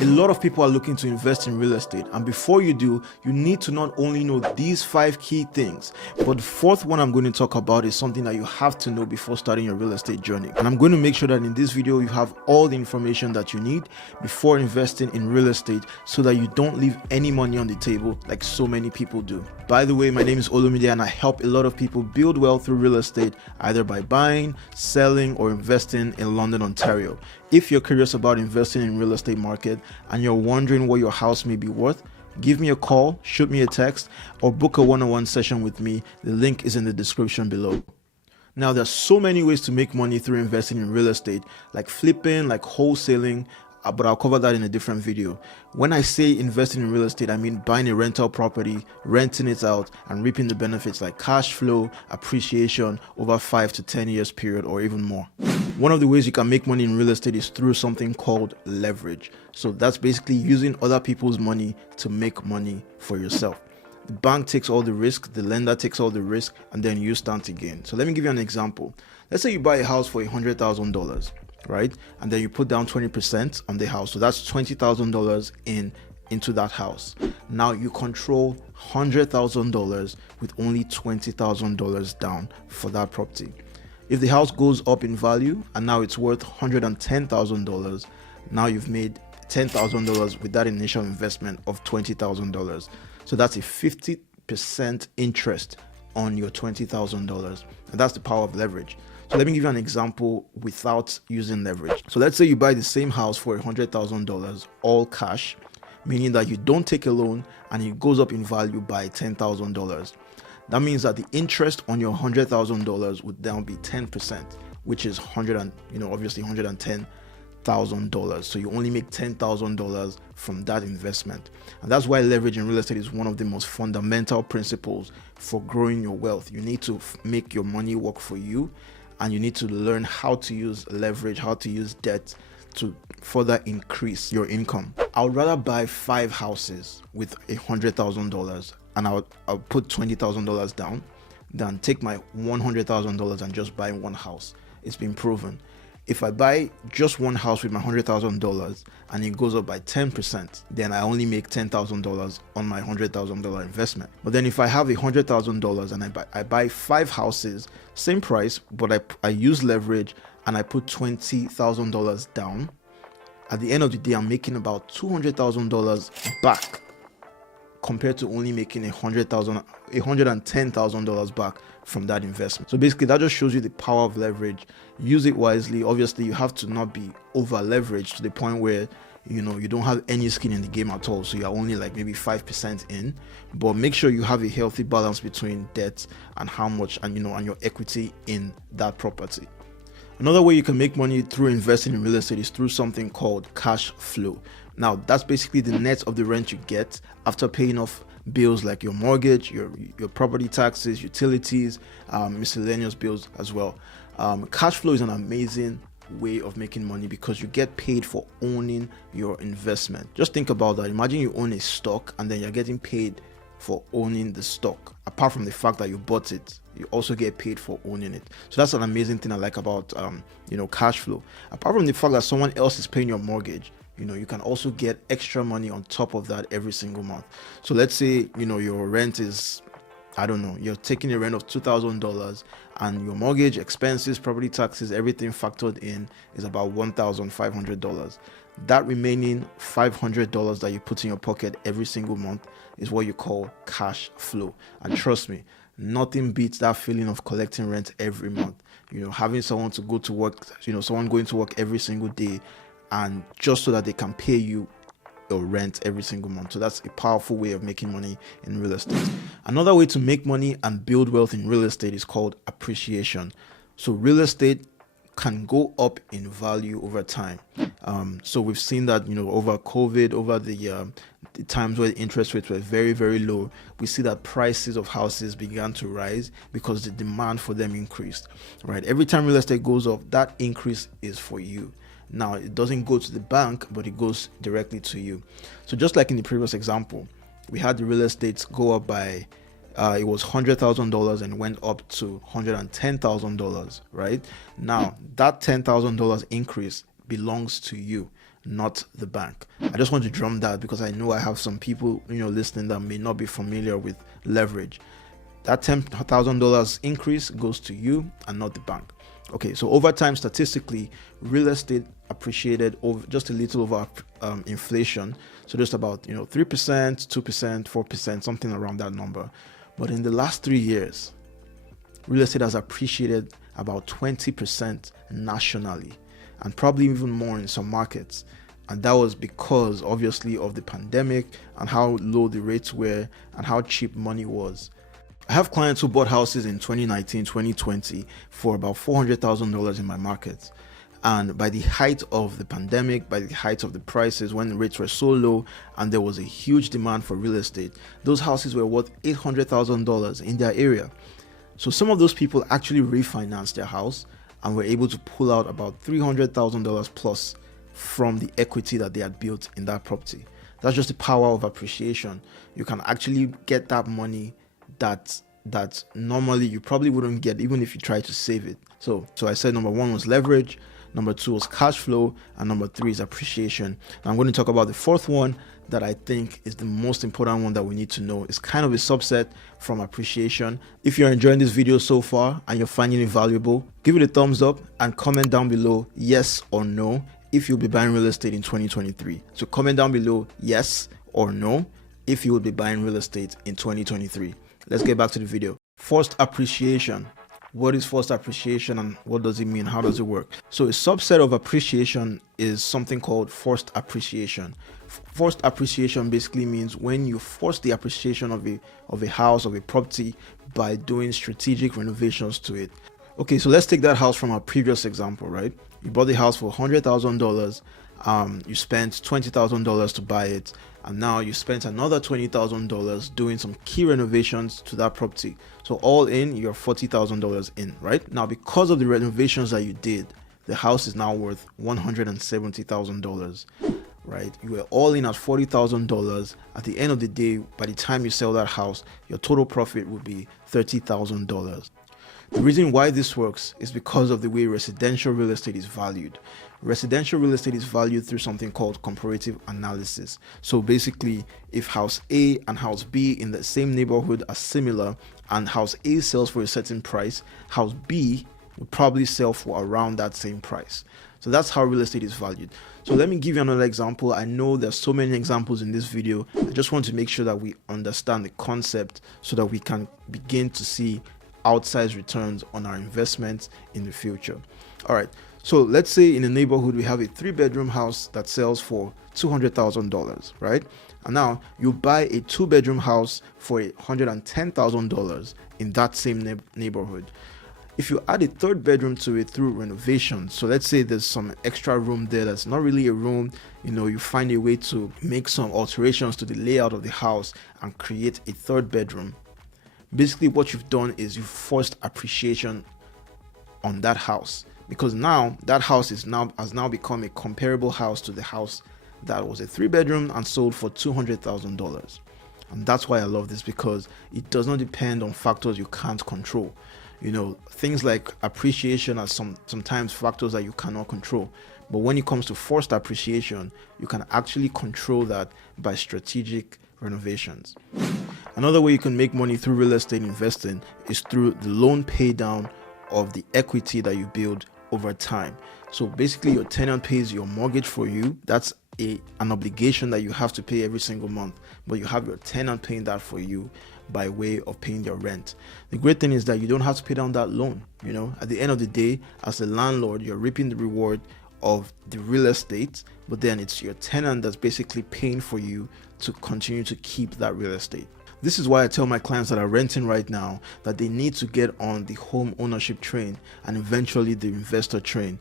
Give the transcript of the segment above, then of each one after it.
A lot of people are looking to invest in real estate, and before you do, you need to not only know these 5 key things, but the fourth one I'm going to talk about is something that you have to know before starting your real estate journey. And I'm going to make sure that in this video you have all the information that you need before investing in real estate so that you don't leave any money on the table like so many people do. By the way, my name is Olumide and I help a lot of people build wealth through real estate, either by buying, selling, or investing in London, Ontario. If you're curious about investing in real estate market and you're wondering what your house may be worth, give me a call, shoot me a text, or book a one-on-one session with me. The link is in the description below. Now, there's so many ways to make money through investing in real estate, like flipping, like wholesaling, but I'll cover that in a different video. When I say investing in real estate, I mean buying a rental property, renting it out, and reaping the benefits like cash flow, appreciation over 5 to 10 years period, or even more. One of the ways you can make money in real estate is through something called leverage. So that's basically using other people's money to make money for yourself. The bank takes all the risk, the lender takes all the risk, and then you stand to gain. So let me give you an example. Let's say you buy a house for $100,000, right? And then you put down 20% on the house. So that's $20,000 into that house. Now you control $100,000 with only $20,000 down for that property. If the house goes up in value and now it's worth $110,000, now you've made $10,000 with that initial investment of $20,000. So that's a 50% interest on your $20,000. And that's the power of leverage. So let me give you an example without using leverage. So let's say you buy the same house for $100,000, all cash, meaning that you don't take a loan and it goes up in value by $10,000. That means that the interest on your $100,000 would now be 10%, which is obviously $110,000. So you only make $10,000 from that investment. And that's why leverage in real estate is one of the most fundamental principles for growing your wealth. You need to make your money work for you, and you need to learn how to use leverage, how to use debt to further increase your income. I would rather buy 5 houses with $100,000 and I'll put $20,000 down than take my $100,000 and just buy one house. It's been proven. If I buy just one house with my $100,000 and it goes up by 10%, then I only make $10,000 on my $100,000 investment. But then if I have $100,000 and I buy 5 houses, same price, but I use leverage and I put $20,000 down, at the end of the day, I'm making about $200,000 back compared to only making $110,000 back from that investment. So basically that just shows you the power of leverage. Use it wisely. Obviously you have to not be over leveraged to the point where you don't have any skin in the game at all, so you're only like maybe 5% in, but make sure you have a healthy balance between debt and how much and your equity in that property. Another way you can make money through investing in real estate is through something called cash flow. Now, that's basically the net of the rent you get after paying off bills like your mortgage, your property taxes, utilities, miscellaneous bills as well. Cash flow is an amazing way of making money because you get paid for owning your investment. Just think about that. Imagine you own a stock and then you're getting paid for owning the stock. Apart from the fact that you bought it, you also get paid for owning it. So that's an amazing thing I like about cash flow. Apart from the fact that someone else is paying your mortgage, you can also get extra money on top of that every single month. So let's say your rent is, you're taking a rent of $2,000 and your mortgage, expenses, property taxes, everything factored in is about $1,500. That remaining $500 that you put in your pocket every single month is what you call cash flow. And trust me, nothing beats that feeling of collecting rent every month. Having someone to go to work, someone going to work every single day, and just so that they can pay you your rent every single month. So that's a powerful way of making money in real estate. Another way to make money and build wealth in real estate is called appreciation. So real estate can go up in value over time. So we've seen that over COVID, over the times where the interest rates were very, very low, we see that prices of houses began to rise because the demand for them increased. Right? Every time real estate goes up, that increase is for you. Now, it doesn't go to the bank, but it goes directly to you. So just like in the previous example, we had the real estate go up by it was $100,000 and went up to $110,000, right? Now that $10,000 increase belongs to you, not the bank. I just want to drum that because I know I have some people, listening that may not be familiar with leverage. That $10,000 increase goes to you and not the bank. Okay, so over time, statistically, real estate appreciated over just a little over inflation. So just about 3%, 2%, 4%, something around that number. But in the last 3 years, real estate has appreciated about 20% nationally, and probably even more in some markets. And that was because, obviously, of the pandemic and how low the rates were and how cheap money was. I have clients who bought houses in 2019, 2020 for about $400,000 in my market. And by the height of the pandemic, by the height of the prices, when the rates were so low and there was a huge demand for real estate, those houses were worth $800,000 in their area. So some of those people actually refinanced their house and were able to pull out about $300,000 plus from the equity that they had built in that property. That's just the power of appreciation. You can actually get that money that normally you probably wouldn't get even if you try to save it. So I said number 1 was leverage, number 2 was cash flow, and number 3 is appreciation. Now I'm going to talk about the fourth one that I think is the most important one that we need to know. It's kind of a subset from appreciation. If you're enjoying this video so far and you're finding it valuable, give it a thumbs up and comment down below yes or no if you'll be buying real estate in 2023. So comment down below yes or no if you will be buying real estate in 2023. Let's get back to the video. Forced appreciation. What is forced appreciation and what does it mean? How does it work? So a subset of appreciation is something called forced appreciation. Forced appreciation basically means when you force the appreciation of a house, of a property, by doing strategic renovations to it. Okay, so let's take that house from our previous example, right? You bought the house for $100,000. You spent $20,000 to buy it, and now you spent another $20,000 doing some key renovations to that property. So all in, you're $40,000 in, right? Now, because of the renovations that you did, the house is now worth $170,000, right? You were all in at $40,000. At the end of the day, by the time you sell that house, your total profit would be $30,000. The reason why this works is because of the way residential real estate is valued. Residential real estate is valued through something called comparative analysis. So basically, if house A and house B in the same neighborhood are similar and house A sells for a certain price, house B would probably sell for around that same price. So that's how real estate is valued. So let me give you another example. I know there's so many examples in this video. I just want to make sure that we understand the concept so that we can begin to see outsized returns on our investments in the future. All right, so let's say in a neighborhood we have a 3-bedroom house that sells for $200,000, right? And now you buy a 2-bedroom house for $110,000 in that same neighborhood. If you add a 3rd bedroom to it through renovations, so let's say there's some extra room there that's not really a room, you find a way to make some alterations to the layout of the house and create a 3rd bedroom. Basically, what you've done is you've forced appreciation on that house, because now that house has now become a comparable house to the house that was a 3-bedroom and sold for $200,000. And that's why I love this, because it does not depend on factors you can't control. Things like appreciation are sometimes factors that you cannot control. But when it comes to forced appreciation, you can actually control that by strategic renovations. Another way you can make money through real estate investing is through the loan pay down of the equity that you build over time. So basically, your tenant pays your mortgage for you. That's an obligation that you have to pay every single month, but you have your tenant paying that for you by way of paying your rent. The great thing is that you don't have to pay down that loan. At the end of the day, as a landlord, you're reaping the reward of the real estate, but then it's your tenant that's basically paying for you to continue to keep that real estate. This is why I tell my clients that are renting right now that they need to get on the home ownership train and eventually the investor train,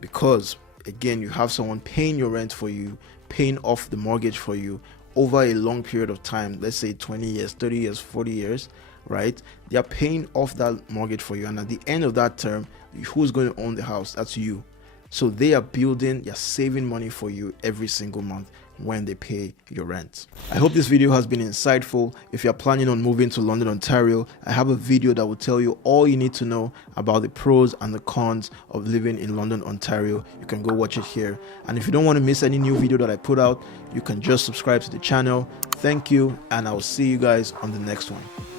because again, you have someone paying your rent for you, paying off the mortgage for you over a long period of time, let's say 20 years, 30 years, 40 years, right? They are paying off that mortgage for you. And at the end of that term, who's going to own the house? That's you. So they are saving money for you every single month when they pay your rent. I hope this video has been insightful. If you're planning on moving to London, Ontario, I have a video that will tell you all you need to know about the pros and the cons of living in London, Ontario. You can go watch it here. And if you don't want to miss any new video that I put out, you can just subscribe to the channel. Thank you, and I'll see you guys on the next one.